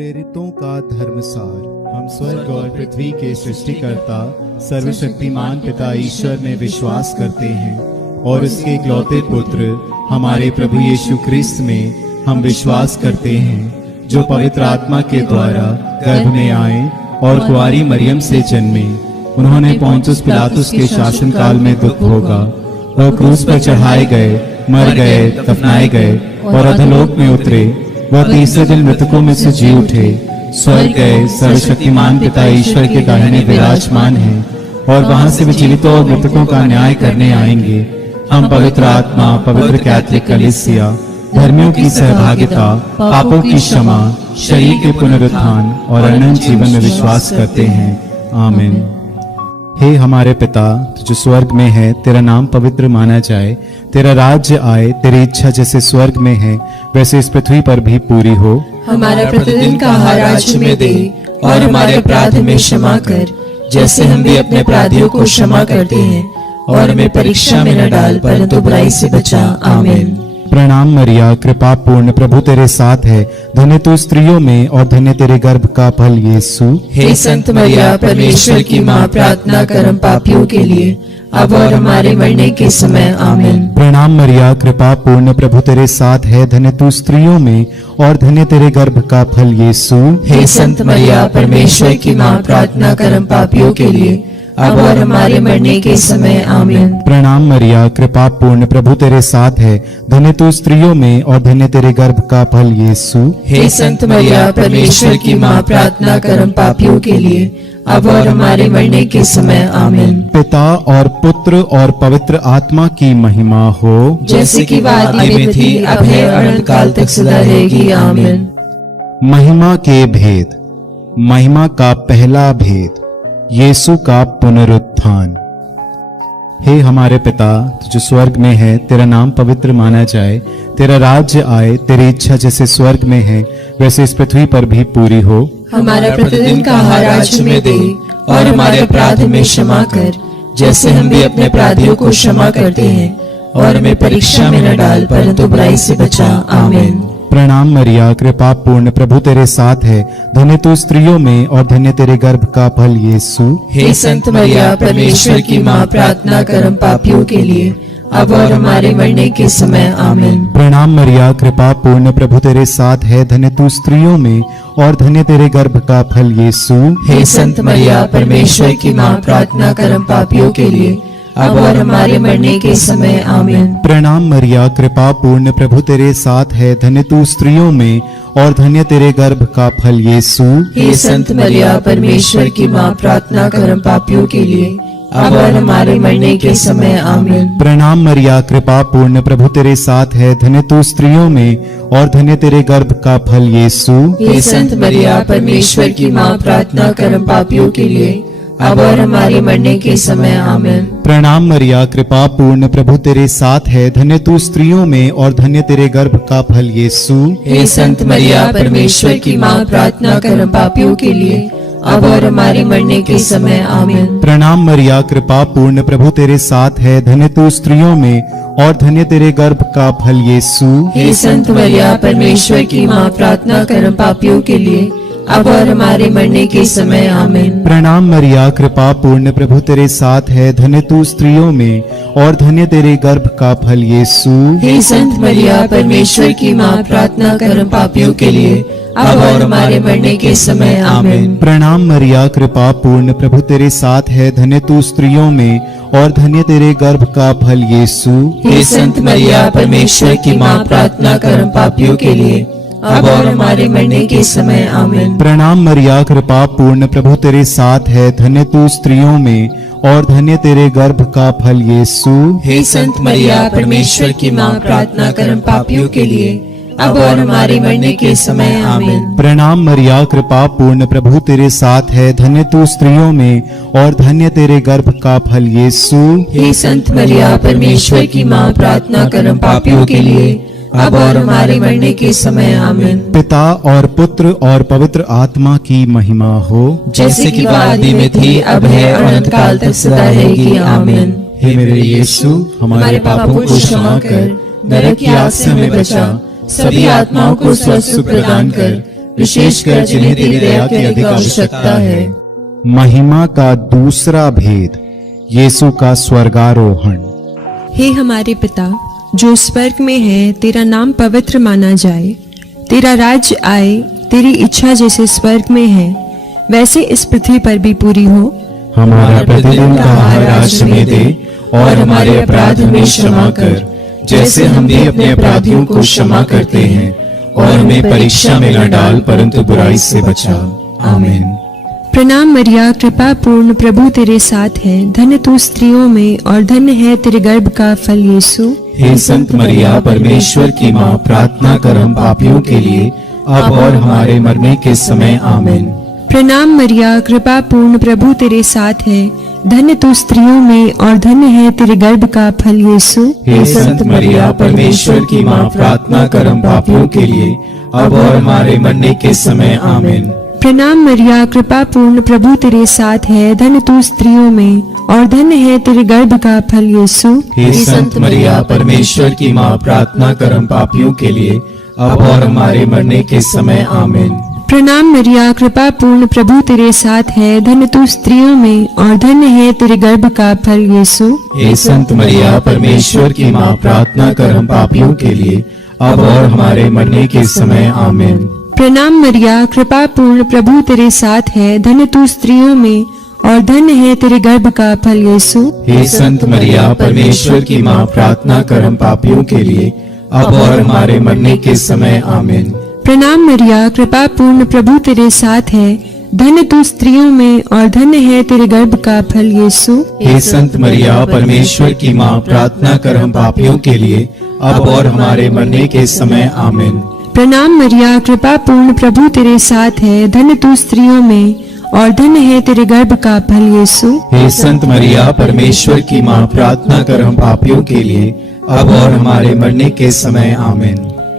प्रेरितों का धर्मसार। हम स्वर्ग और पृथ्वी के सृष्टिकर्ता सर्वशक्तिमान पिता ईश्वर में विश्वास करते हैं और उसके इकलौते पुत्र हमारे प्रभु यीशु क्रिस्त में हम विश्वास करते हैं, जो पवित्र आत्मा के द्वारा गर्भ में आए और कुंवारी मरियम से जन्मे। उन्होंने पोंतुस पिलातुस के शासनकाल में दुख भोगा, वह क्रूस पर चढ़ाए गए, मर गए, दफनाए गए और अधोलोक में उतरे। वह तीसरे दिन मृतकों में से जी उठे, स्वर्ग गए, सर्वशक्तिमान पिता ईश्वर के दाहिने विराजमान हैं और वहां से वे जीवितों और मृतकों का न्याय करने आएंगे। हम पवित्र आत्मा, पवित्र कैथोलिक कलीसिया, धर्मियों की सहभागिता, पापों की क्षमा, शरीर के पुनरुत्थान और अनंत जीवन में विश्वास करते हैं। आमीन। हे हमारे पिता, तू जो स्वर्ग में है, तेरा नाम पवित्र माना जाए, तेरा राज्य आए, तेरी इच्छा जैसे स्वर्ग में है वैसे इस पृथ्वी पर भी पूरी हो। हमारा प्रतिदिन का आहार आज हमें दे और हमारे अपराध में क्षमा कर, जैसे हम भी अपने अपराधियों को क्षमा करते हैं, और हमें परीक्षा में न डाल परंतु बुराई से बचा। आमीन। प्रणाम मरिया, कृपा पूर्ण, प्रभु तेरे साथ है, धन्य तू स्त्रियों में और धन्य तेरे गर्भ का फल यीशु। हे संत मरिया, परमेश्वर की माँ, प्रार्थना कर हम पापियों के लिए अब और हमारे मरने के समय। आमीन। प्रणाम मरिया, कृपा पूर्ण, प्रभु तेरे साथ है, धन्य तू स्त्रियों में और धन्य तेरे गर्भ का फल यीशु। हे संत मरिया, परमेश्वर की माँ, प्रार्थना कर हम पापियों के लिए अब और हमारे मरने के समय। आमीन। प्रणाम मरिया, कृपा पूर्ण, प्रभु तेरे साथ है, धन्य तू स्त्रियों में और धन्य तेरे गर्भ का फल यीशु। हे संत मरिया, परमेश्वर की माँ, प्रार्थना कर हम पापियों के लिए अब और हमारे मरने के समय। आमीन। पिता और पुत्र और पवित्र आत्मा की महिमा हो, जैसे कि आदि में थी, अब है, अनंत काल तक सदा रहेगी। आमीन। महिमा के भेद। महिमा का पहला भेद, यीशु का पुनरुत्थान। हे हमारे पिता, तू जो स्वर्ग में है, तेरा नाम पवित्र माना जाए, तेरा राज्य आए, तेरी इच्छा जैसे स्वर्ग में है वैसे इस पृथ्वी पर भी पूरी हो। हमारा प्रतिदिन का आहार आज हमें दे और हमारे अपराध में क्षमा कर, जैसे हम भी अपने अपराधियों को क्षमा करते हैं, और हमें परीक्षा में न डाल परंतु बुराई से बचा। आमीन। प्रणाम मरिया, कृपा पूर्ण, प्रभु तेरे साथ है, धन्य तू स्त्रियों में और धन्य तेरे गर्भ का फल यीशु। हे संत मरिया, परमेश्वर की माँ, प्रार्थना कर हम पापियों के लिए अब और हमारे मरने के समय। आमीन। प्रणाम मरिया, कृपा पूर्ण, प्रभु तेरे साथ है, धन्य तू स्त्रियों में और धन्य तेरे गर्भ का फल यीशु। हे संत मरिया, परमेश्वर की माँ, प्रार्थना कर हम पापियों के लिए अब और हमारे मरने के समय। आमीन। प्रणाम मरिया, कृपा पूर्ण, प्रभु तेरे साथ है, धन्य तू स्त्रियों में और धन्य तेरे गर्भ का फल यीशु। हे संत मरिया, परमेश्वर की माँ, प्रार्थना कर हम पापियों के लिए अब और हमारे मरने के समय। आमीन। प्रणाम मरिया, कृपा पूर्ण, प्रभु तेरे साथ है, धन्य तू स्त्रियों में और धन्य तेरे गर्भ का फल यीशु। हे संत मरिया, परमेश्वर की माँ, प्रार्थना कर हम पापियों के लिए अब और हमारे मरने के समय। आमीन। प्रणाम मरिया, कृपा पूर्ण, प्रभु तेरे साथ है, धन्य तू स्त्रियों में और धन्य तेरे गर्भ का फल यीशु। हे संत मरिया, परमेश्वर की माँ, प्रार्थना कर हम पापियों के लिए अब और हमारे मरने के समय। आमीन। प्रणाम मरिया, कृपा पूर्ण, प्रभु तेरे साथ है, धन्य तू स्त्रियों में और धन्य तेरे गर्भ का फल यीशु। हे संत मरिया, परमेश्वर की माँ, प्रार्थना कर हम पापियों के लिए अब और हमारे मरने के समय। आमीन। प्रणाम मरिया, कृपा पूर्ण, प्रभु तेरे साथ है, धन्य तू स्त्रियों में और धन्य तेरे गर्भ का फल यीशु। हे संत मरिया, परमेश्वर की माँ, प्रार्थना कर हम पापियों के लिए अब और हमारे मरने के समय। आमीन। प्रणाम मरिया, कृपा पूर्ण, प्रभु तेरे साथ है, धन्य तू स्त्रियों में और धन्य तेरे गर्भ का फल यीशु। हे संत मरिया, परमेश्वर की माँ, प्रार्थना कर हम पापियों के लिए अब और हमारे मरने के समय। आमीन। प्रणाम मरिया, कृपा पूर्ण, प्रभु तेरे साथ है, धन्य तू स्त्रियों में और धन्य तेरे गर्भ का फल यीशु। हे संत मरिया, परमेश्वर की माँ, प्रार्थना कर हम पापियों के लिए अब और हमारे मरने के समय। आमीन। प्रणाम मरिया, कृपा पूर्ण, प्रभु तेरे साथ है, धन्य तू स्त्रियों में और धन्य तेरे गर्भ का फल यीशु। हे संत मरिया, परमेश्वर की माँ, प्रार्थना कर हम पापियों के लिए अब और हमारे मरने के समय। आमीन। पिता और पुत्र और पवित्र आत्मा की महिमा हो, जैसे कि आदि में थी, अब है, अनंत काल तक सदा रहेगी। आमीन। हे मेरे यीशु, हमारे पापों को क्षमा कर, नरक की आग से हमें बचा, सभी आत्माओं को स्वस्थ प्रदान कर, विशेषकर जिन्हें तेरी दया की अधिक आवश्यकता है। महिमा का दूसरा भेद, यीशु का स्वर्गारोहण। हे हमारे पिता जो स्वर्ग में है, तेरा नाम पवित्र माना जाए। तेरा राज्य आए, तेरी इच्छा जैसे स्वर्ग में है वैसे इस पृथ्वी पर भी पूरी हो। हमारा प्रतिदिन का आहार आज हमें दे, और हमारे अपराध हमें क्षमा कर, जैसे हम भी अपने अपराधियों को क्षमा करते हैं। और हमें परीक्षा में न डाल, परंतु बुराई से बचा। आमीन। प्रणाम मरिया, कृपा पूर्ण, प्रभु तेरे साथ है। धन्य तू स्त्रियों में और धन्य है तेरे गर्भ का फल यीशु। हे संत मरिया, परमेश्वर की माँ, प्रार्थना कर हम पापियों के लिए, अब और हमारे मरने के समय। आमीन। प्रणाम मरिया, कृपा पूर्ण, प्रभु तेरे साथ है। धन्य तू स्त्रियों में और धन्य है तेरे गर्भ का फल यीशु। हे संत मरिया, परमेश्वर की माँ, प्रार्थना कर हम पापियों के लिए, अब और हमारे मरने के समय। आमीन। प्रणाम मरिया, कृपा पूर्ण, प्रभु तेरे साथ है। धन्य तू स्त्रियों में और धन्य है तेरे गर्भ का फल यीशु। हे संत मरिया, परमेश्वर की माँ, प्रार्थना कर हम पापियों के लिए, अब और हमारे मरने के समय। आमीन। प्रणाम मरिया, कृपा पूर्ण, प्रभु तेरे साथ है। धन्य तू स्त्रियों में और धन्य है तेरे गर्भ का फल यीशु। हे संत मरिया, परमेश्वर की माँ, प्रार्थना कर हम पापियों के लिए, अब और हमारे मरने के समय। आमीन। प्रणाम मरिया, कृपा पूर्ण, प्रभु तेरे साथ है। धन्य तू स्त्रियों में और धन्य है तेरे गर्भ का फल यीशु। हे संत मरिया, परमेश्वर की माँ, प्रार्थना कर हम पापियों के लिए, अब और हमारे मरने के समय। आमीन। प्रणाम मरिया, कृपा पूर्ण, प्रभु तेरे साथ है। धन्य तू स्त्रियों में और धन्य है तेरे गर्भ का फल यीशु। हे संत मरिया, परमेश्वर की माँ, प्रार्थना कर हम पापियों के लिए, अब और हमारे मरने के समय। आमीन। प्रणाम मरिया, कृपा पूर्ण, प्रभु तेरे साथ है। धन्य तू स्त्रियों में और धन्य है तेरे गर्भ का फल यीशु। हे संत मरिया, परमेश्वर की माँ, प्रार्थना कर हम पापियों के लिए, अब और हमारे मरने के समय। आमीन।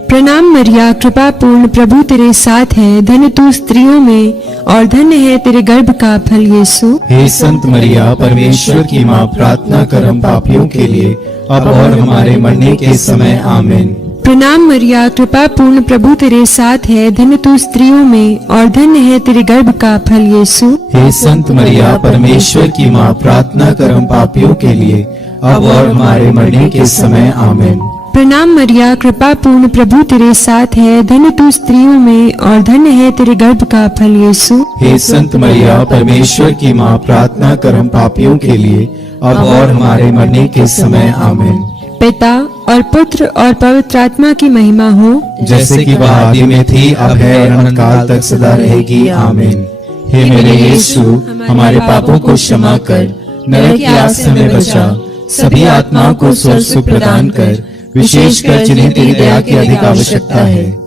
प्रणाम मरिया, कृपा पूर्ण, प्रभु तेरे साथ है। धन्य तू स्त्रियों में और धन्य है तेरे गर्भ का फल यीशु। हे संत मरिया, परमेश्वर की माँ, प्रार्थना कर हम पापियों के लिए, अब और हमारे मरने के समय। आमीन। प्रणाम मरिया, कृपा पूर्ण, प्रभु तेरे साथ है। धन्य तू स्त्रियों में और धन्य है तेरे गर्भ का फल यीशु। हे संत मरिया, परमेश्वर की माँ, प्रार्थना कर हम पापियों के लिए, अब और हमारे मरने के समय। आमीन। प्रणाम मरिया, कृपा पूर्ण, प्रभु तेरे साथ है। धन्य तू स्त्रियों में और धन्य है तेरे गर्भ का फल यीशु। हे संत मरिया, परमेश्वर की माँ, प्रार्थना कर हम पापियों के लिए, अब और हमारे मरने के समय। आमीन। पिता और पुत्र और पवित्र आत्मा की महिमा हो, जैसे कि वह आदि में थी, अब है और अनंत काल तक सदा रहेगी। आमीन। हे मेरे यीशु, हमारे पापों को क्षमा कर, नरक की आग से हमें बचा, सभी आत्माओं को स्वर्ग सुख प्रदान कर, विशेषकर जिन्हें तेरी दया की अधिक आवश्यकता है।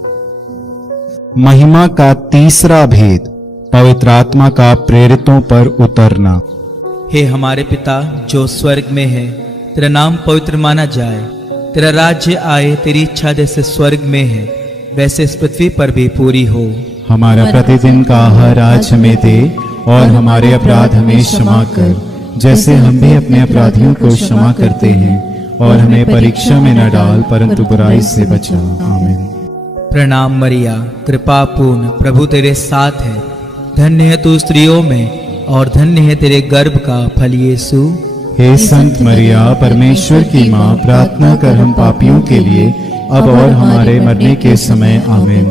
महिमा का तीसरा भेद, पवित्र आत्मा का प्रेरितों पर उतरना। हे हमारे पिता जो स्वर्ग में है, तेरा नाम पवित्र माना जाए। तेरा राज्य आए, तेरी इच्छा जैसे स्वर्ग में है वैसे इस पृथ्वी पर भी पूरी हो। हमारा प्रतिदिन का आहार आज हमें दे, और हमारे अपराध हमें क्षमा कर, जैसे हम भी अपने अपराधियों को क्षमा करते हैं। और हमें परीक्षा में न डाल, परंतु बुराई से बचा। आमीन। प्रणाम मरिया, कृपा पूर्ण, प्रभु तेरे साथ है। धन्य है तू स्त्रियों में और धन्य है तेरे गर्भ का फल यीशु। हे संत मरिया, परमेश्वर की माँ, प्रार्थना कर हम पापियों के लिए, अब और हमारे मरने के समय। आमीन।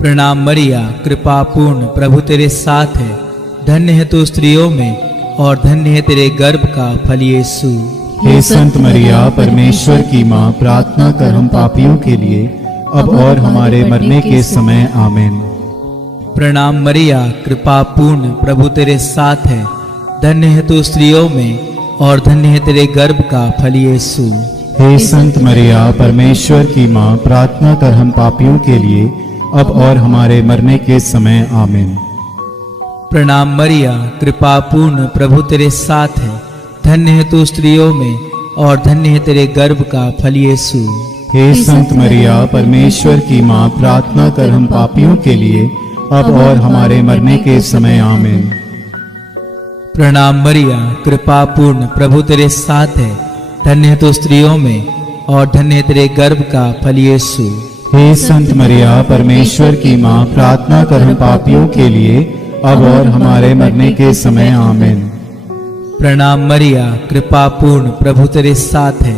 प्रणाम मरिया, कृपा पूर्ण, प्रभु तेरे साथ है। धन्य है तू स्त्रियों में और धन्य है तेरे गर्भ का फल यीशु। हे संत मरिया, परमेश्वर की माँ, प्रार्थना कर हम पापियों के लिए, अब और हमारे मरने के समय। आमीन। प्रणाम मरिया, कृपा पूर्ण, प्रभु तेरे साथ है। धन्य है तू स्त्रियों में और धन्य है तेरे गर्भ का फल यीशु। हे संत मरिया, परमेश्वर की माँ, प्रार्थना कर हम पापियों के लिए, अब और हमारे मरने के समय। आमीन। प्रणाम मरिया, कृपा पूर्ण, प्रभु तेरे साथ है। धन्य है तू स्त्रियों में और धन्य है तेरे गर्भ का फल यीशु। हे संत मरिया, परमेश्वर की माँ, प्रार्थना कर हम पापियों के लिए, अब और हमारे मरने के समय। आमीन। प्रणाम मरिया, कृपा पूर्ण, प्रभु तेरे साथ है। धन्य है तू स्त्रियों में और धन्य है तेरे गर्भ का फल यीशु। हे संत मरिया परमेश्वर की माँ, प्रार्थना कर हम पापियों के लिए अब और हमारे मरने के समय आमीन। प्रणाम मरिया, कृपा पूर्ण, प्रभु तेरे साथ है।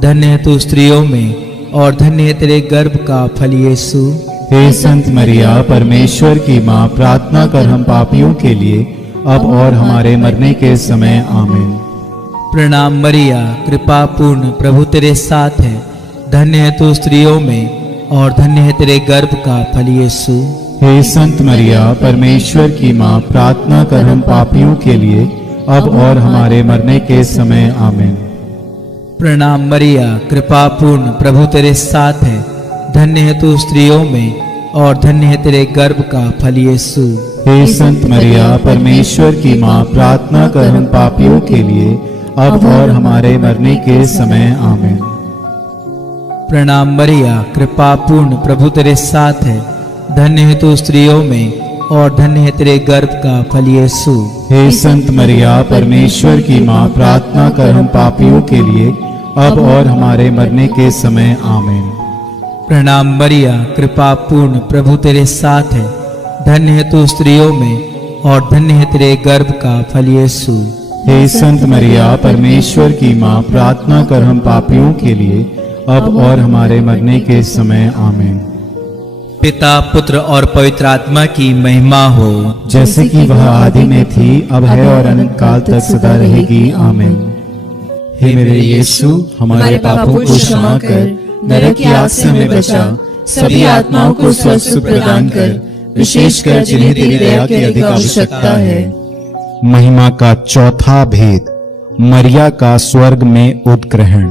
धन्य है तू स्त्रियों में और धन्य है तेरे गर्भ का फल यीशु। हे संत मरिया परमेश्वर की माँ, प्रार्थना कर हम पापियों के लिए अब और हमारे मरने के समय आमीन। प्रणाम मरिया, कृपा पूर्ण, प्रभु तेरे साथ है। धन्य है तू स्त्रियों में और धन्य है तेरे गर्भ का फल यीशु। हे संत मरिया परमेश्वर की माँ, प्रार्थना कर हम पापियों के लिए अब और हमारे मरने के समय आमीन। प्रणाम मरिया, कृपा पूर्ण, प्रभु तेरे साथ है। धन्य है तू स्त्रियों में और धन्य है तेरे गर्भ का फल यीशु। हे संत मरिया परमेश्वर की माँ, प्रार्थना कर हम पापियों के लिए अब और हमारे मरने के समय आमीन। प्रणाम मरिया, कृपा पूर्ण, प्रभु तेरे साथ है। धन्य है तू स्त्रियों में और धन्य है तेरे गर्भ का फल यीशु। हे संत मरिया परमेश्वर की माँ, प्रार्थना कर हम पापियों के लिए अब और हमारे मरने के समय आमीन। प्रणाम मरिया, कृपा पूर्ण, प्रभु तेरे साथ है। धन्य है तू स्त्रियों में और धन्य है तेरे गर्भ का फल यीशु। हे संत मरिया परमेश्वर की माँ, प्रार्थना कर हम पापियों के लिए अब और हमारे मरने के समय आमीन। पिता, पुत्र और पवित्र आत्मा की महिमा हो, जैसे कि वह आदि में थी, अब है और अनंत काल तक सदा रहेगी आमीन। हे मेरे यीशु, हमारे पापों को क्षमा कर, नरक की आग से हमें बचा, सभी आत्माओं को स्वर्ग प्रदान कर, विशेषकर जिन्हें तेरी दया की अधिक आवश्यकता है। महिमा का चौथा भेद, मरिया का स्वर्ग में उत्ग्रहण।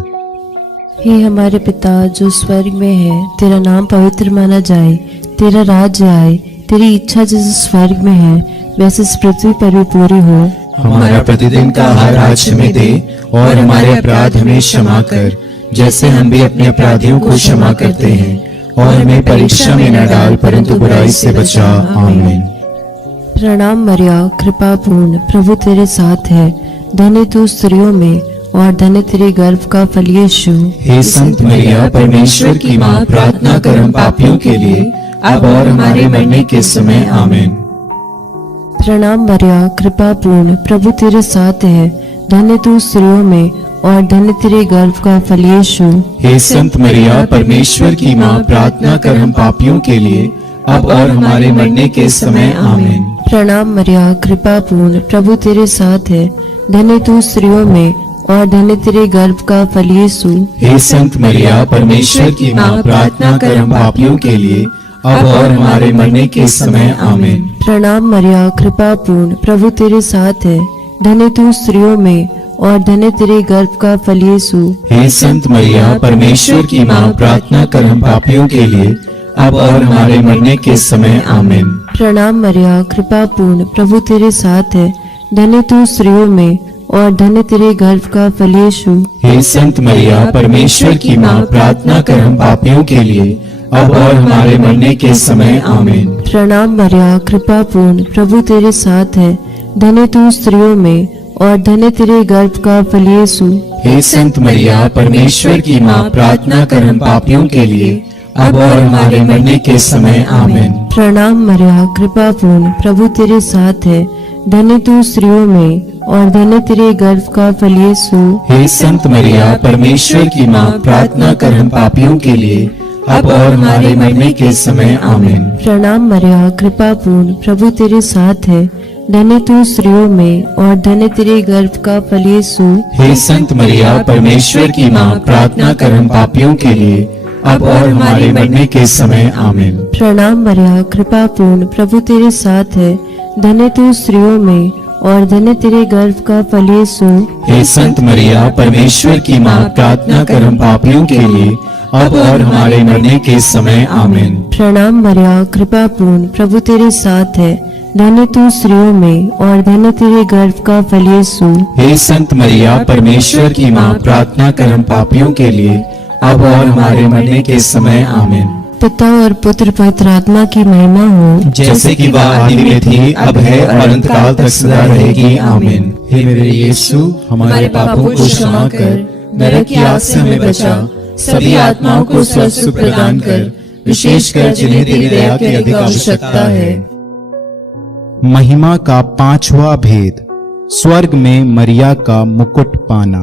हे हमारे पिता जो स्वर्ग में है, तेरा नाम पवित्र माना जाए, तेरा राज्य आए, तेरी इच्छा जैसे स्वर्ग में है वैसे इस पृथ्वी पर भी पूरी हो। हमारा प्रतिदिन का आहार आज हमें दे और हमारे अपराध हमें क्षमा कर, जैसे हम भी अपने अपराधियों को क्षमा करते हैं, और हमें परीक्षा में न डाल परंतु बुराई से बचा आमीन। प्रणाम मरिया, कृपा पूर्ण, प्रभु तेरे साथ है। धन्य तू स्त्रियों में और धन्य तेरे गर्भ का फल यीशु। हे संत मरिया परमेश्वर की माँ, प्रार्थना कर हम पापियों के लिए अब और हमारे मरने के समय आमीन। प्रणाम मरिया, कृपा पूर्ण, प्रभु तेरे साथ है। धन्य तू स्त्रियों में और धन्य तेरे गर्भ का फल यीशु। हे संत मरिया परमेश्वर की माँ, प्रार्थना कर हम पापियों के लिए अब और हमारे मरने के समय आमीन। प्रणाम मरिया, कृपा पूर्ण, प्रभु तेरे साथ है। धन्य तू स्त्रियों में और धन्य तेरे गर्भ का फल यीशु। हे संत मरिया परमेश्वर की माँ, प्रार्थना कर हम पापियों के लिए अब और हमारे मरने के समय आमीन। प्रणाम मरिया, कृपा पूर्ण, प्रभु तेरे साथ है। धन्य तू स्त्रियों में और धन्य तेरे गर्भ का फल यीशु। हे संत मरिया परमेश्वर की माँ, प्रार्थना कर हम पापियों के लिए अब और हमारे मरने के समय आमीन। प्रणाम मरिया, कृपा पूर्ण, प्रभु तेरे साथ है। धन्य तू स्त्रियों में और धन्य तेरे गर्भ का फल यीशु। हे संत मरिया परमेश्वर की माँ, प्रार्थना कर हम पापियों के लिए अब और हमारे मरने के समय आमीन। प्रणाम मरिया, कृपा पूर्ण, प्रभु तेरे साथ है। धन्य तू स्त्रियों में और धन्य तेरे गर्भ का फल यीशु। हे संत मरिया परमेश्वर की माँ, प्रार्थना कर हम पापियों के लिए अब और हमारे मरने के समय आमीन। प्रणाम मरिया, कृपा पूर्ण, प्रभु तेरे साथ है। धन्य तू स्त्रियों में और धन्य तेरे गर्भ का फल यीशु। हे संत मरिया परमेश्वर की माँ, प्रार्थना कर हम पापियों के लिए अब और हमारे मरने के समय आमीन। प्रणाम मरिया, कृपा पूर्ण, प्रभु तेरे साथ है। धन्य तू स्त्रियों में और धन्य तेरे गर्भ का फल यीशु। हे संत मरिया परमेश्वर की माँ, प्रार्थना कर हम पापियों के लिए अब और हमारे मरने के समय आमीन। प्रणाम मरिया, कृपा पूर्ण, प्रभु तेरे साथ है। धन्य तू स्त्रियों में और धन्य तेरे गर्भ का फल यीशु। हे संत मरिया परमेश्वर की माँ, प्रार्थना कर हम पापियों के लिए अब और हमारे मरने के समय आमीन। प्रणाम मरिया, कृपा पूर्ण, प्रभु तेरे साथ है। धन्य तू स्त्रियों में और धन्य तेरे गर्भ का फल यीशु। हे संत मरिया परमेश्वर की माँ, प्रार्थना कर हम पापियों के लिए अब और हमारे मरने के समय आमीन। पिता और पुत्र पवित्र आत्मा की महिमा हो, जैसे कि वह आदि में थी, अब है और अनंत काल तक सदा रहेगी आमीन। हे मेरे यीशु, हमारे पापों को क्षमा कर, नरक की आग से हमें बचा, सभी आत्माओं को स्वर्ग प्रदान कर, विशेषकर जिन्हें तेरी दया की अधिक आवश्यकता है। महिमा का 5वां भेद, स्वर्ग में मरिया का मुकुट पाना।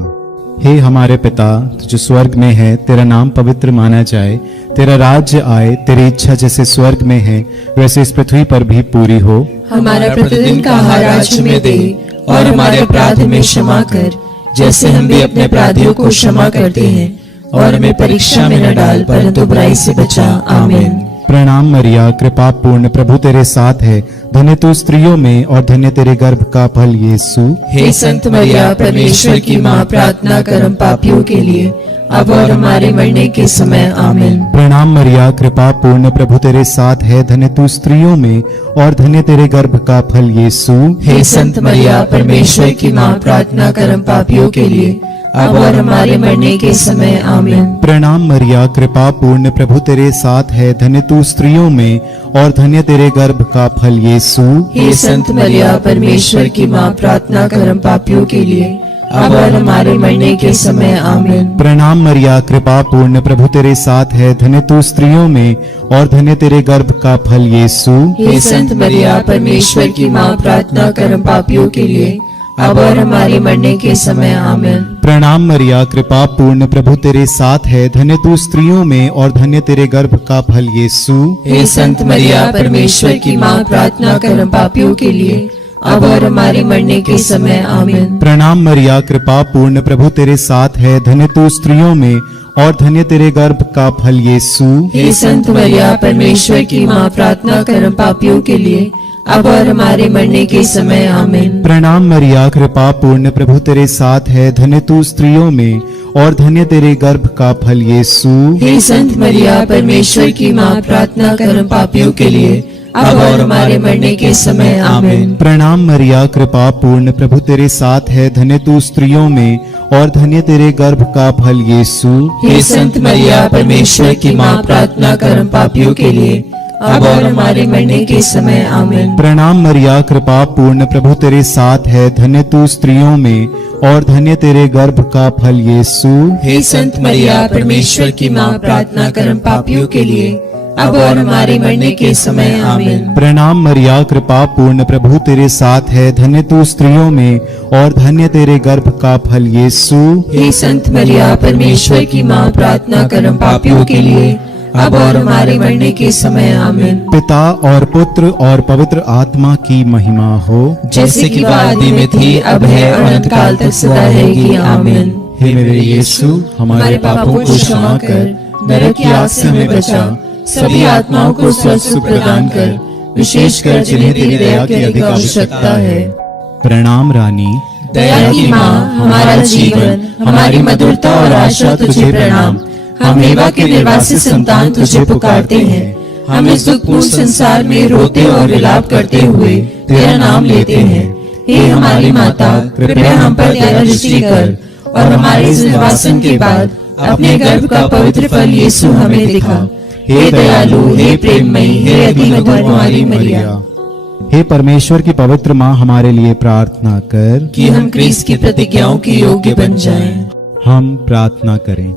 हे हमारे पिता, तू जो स्वर्ग में है, तेरा नाम पवित्र माना जाए, तेरा राज्य आए, तेरी इच्छा जैसे स्वर्ग में है वैसे इस पृथ्वी पर भी पूरी हो। हमारा प्रतिदिन का आहार आज हमें दे, और हमारे अपराध में क्षमा कर, जैसे हम भी अपने अपराधियों को क्षमा करते हैं, और हमें परीक्षा में न डाल, परंतु बुराई से बचा। आमीन। प्रणाम मरिया, कृपा पूर्ण, प्रभु तेरे साथ है, धन्य तू स्त्रियों में और धन्य तेरे गर्भ का फल यीशु। हे संत मरिया, परमेश्वर की माँ, प्रार्थना कर हम पापियों के लिए, अब और हमारे मरने के समय। आमीन। प्रणाम मरिया, कृपा पूर्ण, प्रभु तेरे साथ है, धन्य तू स्त्रियों में और धन्य तेरे गर्भ का फल यीशु। हे संत मरिया, परमेश्वर की माँ, प्रार्थना कर हम पापियों के लिए, अब और हमारे मरने के समय। आमीन। प्रणाम मरिया, कृपा पूर्ण, प्रभु तेरे साथ है, धन्य तू स्त्रियों में और धन्य तेरे गर्भ का फल यीशु। हे संत मरिया, परमेश्वर की माँ, प्रार्थना कर हम पापियों के लिए, अब और हमारे मरने के समय। आमीन। प्रणाम मरिया, कृपा पूर्ण, प्रभु तेरे साथ है, धन्य तू स्त्रियों में और धन्य तेरे गर्भ का फल यीशु। हे संत मरिया, परमेश्वर की माँ, प्रार्थना कर हम पापियों के लिए, अब और हमारे मरने के समय। आमीन। प्रणाम मरिया, कृपा पूर्ण, प्रभु तेरे साथ है, धन्य तू स्त्रियों में और धन्य तेरे गर्भ का फल यीशु। हे संत मरिया, परमेश्वर की माँ, प्रार्थना कर हम पापियों के लिए, अब और हमारे मरने के समय। आमीन। प्रणाम मरिया, कृपा पूर्ण, प्रभु तेरे साथ है, धन्य तू स्त्रियों में और धन्य तेरे गर्भ का फल यीशु। हे संत मरिया, परमेश्वर की माँ, प्रार्थना कर हम पापियों के लिए, अब और हमारे मरने के समय। आमीन। प्रणाम मरिया, कृपा पूर्ण, प्रभु तेरे साथ है, धन्य तू स्त्रियों में और धन्य तेरे गर्भ का फल यीशु। हे संत मरिया, परमेश्वर की माँ, प्रार्थना कर हम पापियों के लिए, अब और हमारे मरने के समय। आमीन। प्रणाम मरिया, कृपा पूर्ण, प्रभु तेरे साथ है, धन्य तू स्त्रियों में और धन्य तेरे गर्भ का फल यीशु। हे संत मरिया, परमेश्वर की माँ, प्रार्थना कर हम पापियों के लिए, अब और हमारे मरने के समय। आमीन। प्रणाम मरिया, कृपा पूर्ण, प्रभु तेरे साथ है, धन्य तू स्त्रियों में और धन्य तेरे गर्भ का फल यीशु। हे संत मरिया, परमेश्वर की माँ, प्रार्थना कर हम पापियों के लिए, अब और हमारे मरने के समय। आमीन। प्रणाम मरिया, कृपा पूर्ण, प्रभु तेरे साथ है, धन्य तू स्त्रियों में और धन्य तेरे गर्भ का फल यीशु। हे संत मरिया, परमेश्वर की माँ, प्रार्थना कर हम पापियों के लिए, अब और हमारे मरने के समय। आमीन। पिता और पुत्र और पवित्र आत्मा की महिमा हो, जैसे कि आदि में थी, अब है और अनंत काल तक सदा रहेगी। आमीन। हे मेरे यीशु, हमारे पापों को क्षमा कर, नरक की आग से हमें बचा, सभी आत्माओं को स्वस्थ प्रदान कर, विशेषकर जिन्हें तेरी दया की अधिक आवश्यकता है। प्रणाम रानी, दया की माँ, हमारा जीवन, हमारी मधुरता और आशा तुझे प्रणाम। हम एवा के निर्वासित संतान तुझे पुकारते हैं, हम इस दुखपूर्ण संसार में रोते और विलाप करते हुए तेरा नाम लेते हैं। हे हमारी माता, कृपया हम पर दया दृष्टि कर, और हमारे इस निर्वासन के बाद अपने गर्भ का पवित्र फल यीशु हमें दिखा। हे दयालु, हे प्रेममयी, हे अति मधुर कुमारी मरिया, हे परमेश्वर की पवित्र माँ, हमारे लिए प्रार्थना कर कि हम क्रिस्त की प्रतिज्ञाओं के योग्य बन जाएं। हम प्रार्थना करें।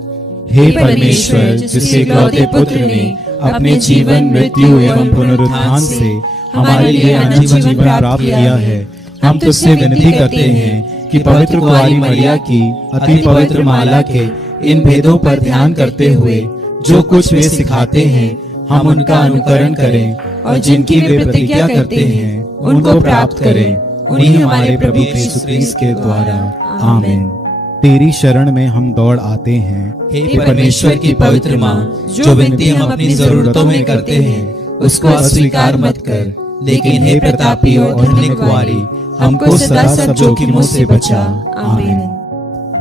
हे परमेश्वर, जिसके इकलौते पुत्र ने अपने जीवन, मृत्यु एवं पुनरुत्थान से हमारे लिए अनंत जीवन प्राप्त किया है, हम तुझसे विनती करते हैं कि पवित्र कुंवारी मरिया की अति पवित्र माला के इन भेदों पर ध्यान करते हुए जो कुछ वे सिखाते हैं, हम उनका अनुकरण करें, और जिनकी वे प्रतिज्ञा करते हैं उनको प्राप्त करें, उन्हीं हमारे प्रभु यीशु क्रिस्त के द्वारा। आमीन। तेरी शरण में हम दौड़ आते हैं। हे परमेश्वर की पवित्र माँ, जो विनती हम अपनी जरूरतों में करते हैं उसको अस्वीकार मत कर, लेकिन हे प्रतापी और धन्य कुंवारी, हमको सदा सब जोखिमों से बचा। आमीन।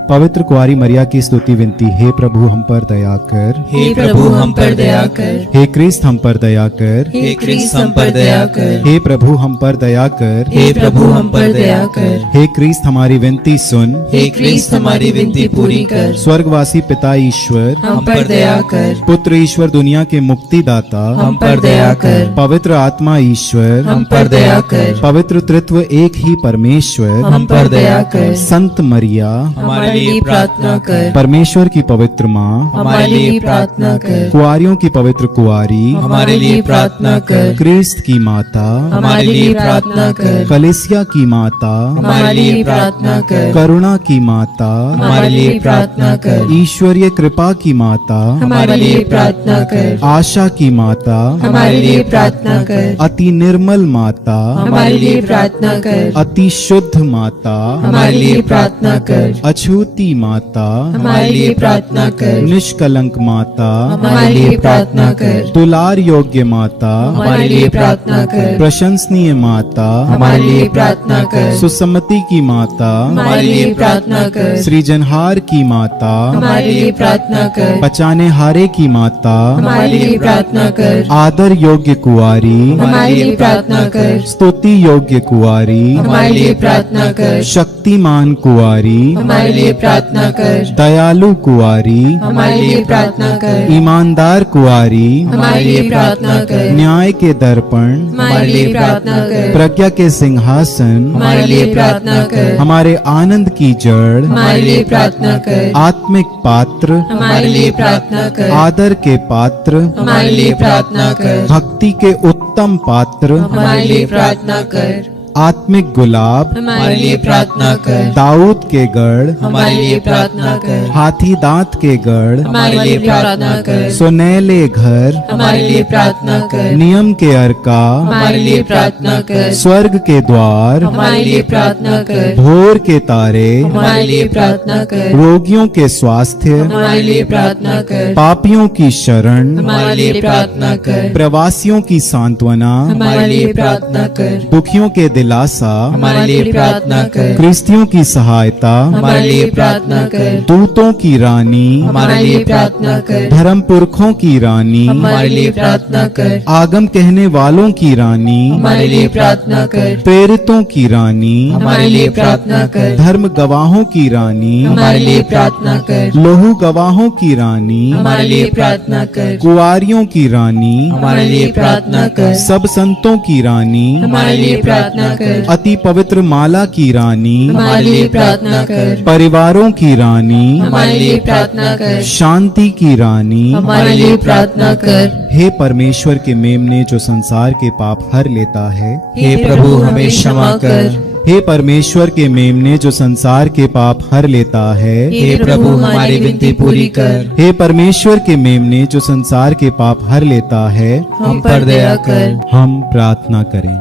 पवित्र कुंवारी मरिया की स्तुति विनती। हे प्रभु हम पर दया कर, हे प्रभु हम पर दया कर, हे क्रिस्त हम पर दया कर, हे क्रिस्त हम पर दया कर, हे प्रभु हम पर दया कर, हे प्रभु हम पर दया कर, हे क्रिस्त हमारी विनती सुन, हे क्रिस्त हमारी विनती पूरी कर, स्वर्गवासी पिता ईश्वर हम पर दया कर, पुत्र ईश्वर दुनिया के मुक्तिदाता हम पर दया कर, पवित्र आत्मा ईश्वर हम पर दया कर, पवित्र तृत्व एक ही परमेश्वर हम पर दया कर, संत मरिया हमारे लिए प्रार्थना कर। परमेश्वर की पवित्र माँ हमारे लिए प्रार्थना कर। कुआरियों की पवित्र कुआरी हमारे लिए प्रार्थना कर। क्रिस्त की माता हमारे लिए प्रार्थना कर। कलीसिया की माता हमारे लिए प्रार्थना कर। करुणा की माता हमारे लिए प्रार्थना कर। ईश्वरीय कृपा की माता हमारे लिए प्रार्थना कर। आशा की माता हमारे लिए प्रार्थना कर। अति निर्मल माता हमारे लिए प्रार्थना कर। अति शुद्ध माता हमारे लिए प्रार्थना कर। अछूती माता हमारे लिए प्रार्थना कर। निष्कलंक माता हमारे लिए प्रार्थना कर। दुलार योग्य माता हमारे लिए प्रार्थना कर। प्रशंसनीय माता हमारे लिए प्रार्थना कर। सुसम्मति की माता हमारे लिए प्रार्थना कर। सृजनहार की माता हमारे लिए प्रार्थना कर। बचाने हारे की माता हमारे लिए प्रार्थना कर। आदर योग्य कुआरी हमारे लिए प्रार्थना कर। स्तुति योग्य कुआरी हमारे लिए प्रार्थना कर। शक्तिमान कुआरी हमारे लिए प्रार्थना कर। दयालु कुआरी हमारे लिए प्रार्थना कर। ईमानदार कुआरी हमारे लिए प्रार्थना कर। न्याय के दर्पण हमारे लिए प्रार्थना कर। प्रज्ञा के सिंहासन हमारे लिए प्रार्थना कर। हमारे आनंद की जड़ हमारे लिए प्रार्थना कर। आत्मिक पात्र हमारे लिए प्रार्थना कर। आदर के पात्र हमारे लिए प्रार्थना कर। भक्ति के उत्तम पात्र हमारे लिए प्रार्थना कर। आत्मिक गुलाब हमारे लिए प्रार्थना कर। दाऊद के गढ़ हमारे लिए प्रार्थना कर। हाथी दांत के गढ़ हमारे लिए प्रार्थना कर। सुनहले घर हमारे लिए प्रार्थना कर। नियम के अर्का हमारे लिए प्रार्थना कर। स्वर्ग के द्वार हमारे लिए प्रार्थना कर। भोर के तारे हमारे लिए प्रार्थना कर। रोगियों के स्वास्थ्य हमारे लिए प्रार्थना कर। पापियों की शरण हमारे लिए प्रार्थना कर। प्रवासियों की सांत्वना हमारे लिए प्रार्थना कर। दुखियों के दिलासा हमारे लिए प्रार्थना कर। क्रिस्तियों की सहायता हमारे लिए प्रार्थना कर। दूतों की रानी हमारे लिए प्रार्थना कर। धर्म पुरखों की रानी हमारे लिए प्रार्थना कर। आगम कहने वालों की रानी हमारे लिए प्रार्थना कर। प्रेरितों की रानी हमारे लिए प्रार्थना कर। धर्म गवाहों की रानी हमारे लिए प्रार्थना कर। लोहू गवाहों की रानी हमारे लिए प्रार्थना कर। कुआरियों की रानी हमारे लिए प्रार्थना कर। सब संतों की रानी हमारे लिए प्रार्थना कर। अति पवित्र माला की रानी हमारे लिए प्रार्थना कर। परिवारों की रानी हमारे लिए प्रार्थना कर। शांति की रानी हमारे लिए प्रार्थना कर। हे परमेश्वर के मेमने जो संसार के पाप हर लेता है हे प्रभु हमें क्षमा कर। हे परमेश्वर के मेमने जो संसार के पाप हर लेता है हे प्रभु हमारी विनती पूरी कर। हे परमेश्वर के मेमने जो संसार के पाप हर लेता है हम पर दया कर। हम प्रार्थना करें।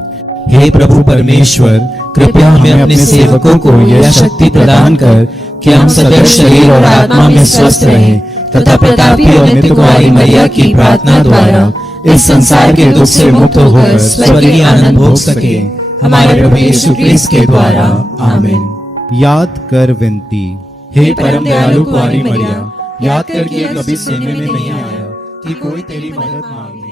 हे प्रभु परमेश्वर, कृपया हमें अपने सेवकों को यह शक्ति प्रदान कर कि हम सदैव शरीर और आत्मा में स्वस्थ रहें तथा प्रतापी और नित्य कुमारी मरिया की प्रार्थना द्वारा इस संसार के दुख से मुक्त होकर स्वर्गीय आनंद भोग सके। हमारे प्रभु यीशु क्रिस्त के द्वारा आमीन। याद कर विनती। हे परम दयालु कुमारी मरिया, याद कर कि यह कभी सुनने में नहीं आया कि कोई तेरी मदद मांगे।